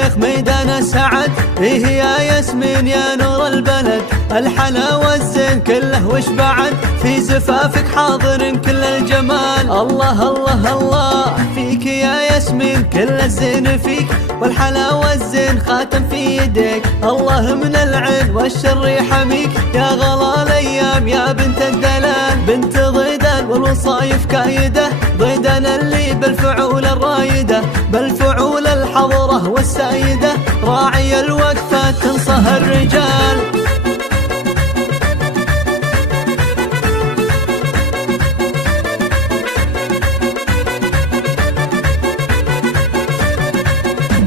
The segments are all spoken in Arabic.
الشيخ ميدان سعد، فيه يا ياسمين يا نور البلد، الحلاوة الزين كله وش بعد، في زفافك حاضر كل الجمال. الله الله الله فيك يا ياسمين كل الزين فيك، والحلاوة الزين خاتم في يديك، الله من العين والشر يحميك، يا غلا الايام يا بنت الدلال، بنت ضيدان والوصايف كايده، ضيدان اللي بالفعول الرايده، بالفعول الحضره والسايده، راعي الوقفه تنصه الرجال.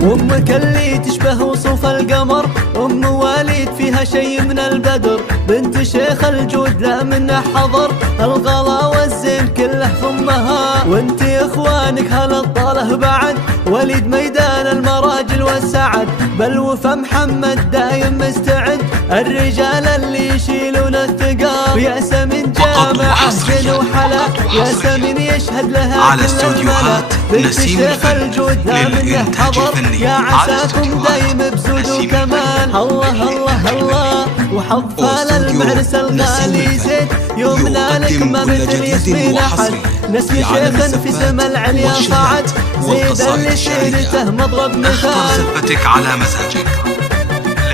وامك اللي تشبه وصوف القمر، ام وليد فيها شي من البدر، بنت شيخ الجود لا منه حضر، الغلا والزين كله في امها، وانت اخوانك هالطاله بعد، وليد ميدان المراجل والسعد، بالوفا محمد دايم مستعد، الرجال اللي يشيلون الثقاب، ياسمين جامعة زين وحلا، ياسمين يشهد لها كل الملا، بنت شيخ الجود لا منه حضر، يا عساكم دايم بزود وكمال. الله الله الله وحظها للمعرس الغالي زين، يومنا لك ما مثل ياسمين احد، نسل شيخ في سما العليا صعد، زيد اللي سيرته مضرب مثال. اختر صفتك على مزاجك.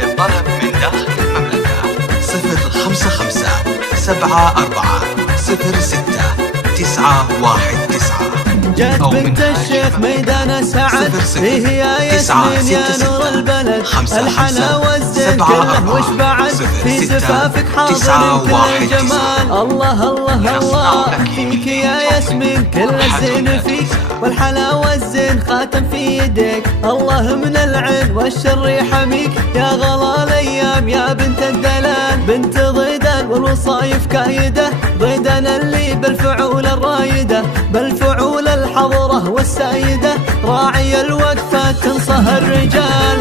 للطلب من داخل المملكة 055 74 06 919. جات بنت الشيخ ميدان سعد، فيه يا ياسمين يا نور البلد، الحلاوة الزين كله وش بعد، في زفافك حاضر كل الجمال. الله الله الله فيك يا ياسمين كل الزين فيك، والحلاوة الزين خاتم في يديك، الله من العين والشر يحميك، يا غلا الايام يا بنت الدلال، بنت ضيدان والوصايف كايده، ضيدان اللي بالفعول الرايده، بالفعول الحضره والسايده، راعي الوقفه تنصه الرجال.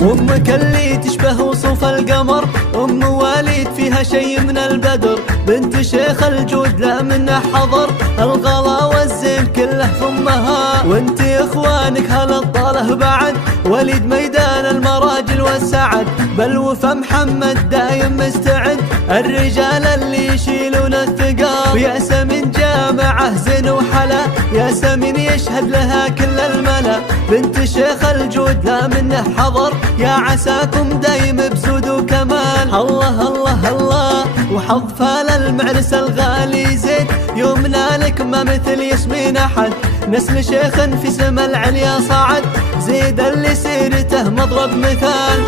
وامك اللي تشبه وصوف القمر، ام وليد فيها شي من البدر، بنت شيخ الجود لا منه حضر، الغلا والزين كله في امها، وانت اخوانك هالطاله بعد، وليد ميدان المراجل والسعد، بالوفا محمد دايم مستعد، الرجال اللي يشيلون الثقاب، ياسمين جامعة زين وحلا، ياسمين يشهد لها كل الملا، بنت شيخ الجود لا منه حضر، يا عساكم دايم بزود وكمال. الله الله الله وحظها للمعرس الغالي زين، يومنا لك ما مثل ياسمين احد، نسل شيخ في سما العليا صعد، زيد اللي سيرته مضرب مثال.